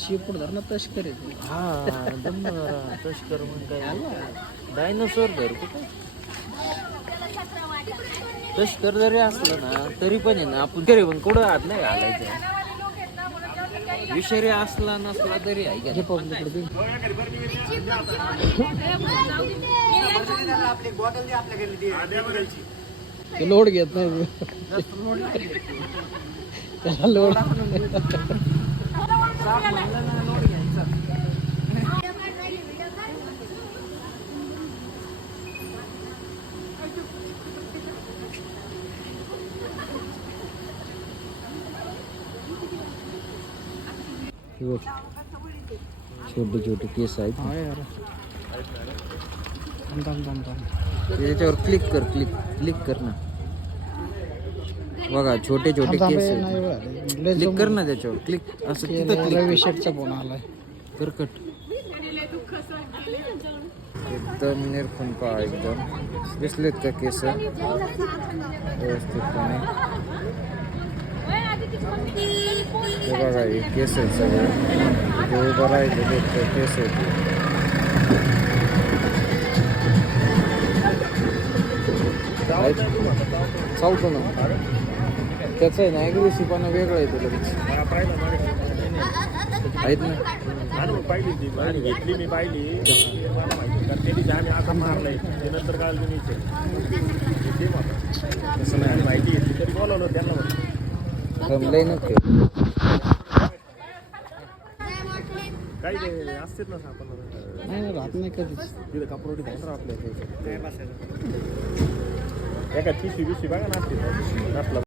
शेपूट धरणं तस्कर आहे. हा तस्कर मग काय डायनोसॉर धर कुठं तस्कर जरी असलं ना तरी पण आहे ना आपण तरी पण कुठं हात नाही घालायचं. विषारी असला नसला तरी आहे का पब्लिकडे लोड घेत नाही त्याला लोड छोटे छोटे केस आहेत त्याच्यावर क्लिक कर ना बघा छोटे छोटे केस क्लिक कर ना त्याच्यावर क्लिक असं रवी शेटचा फोन आलाय करकट एकदम निरखून पहा एकदम दिसलेत का केस व्यवस्थितपणे हे बघा हे केस आहेत सगळे जे उभं राहिले ते केस आहेत चालतो ना त्याचं आहे ना ॲग्रेसिव्हपणा वेगळं आहे तुला आहेत ना पाहिली घेतली मी पाहिली मला माहिती कारण त्यांनी आम्ही आता मारलंय ते नंतर काय तसं नाही माहिती घेतली तरी बोलावलं त्यांना जमलंय ना ते काही ते असतेच ना आपण नाही राहत नाही कधीच तिथं कपडोटी घालून आपल्या एका पिशवी बघा ना असते नसला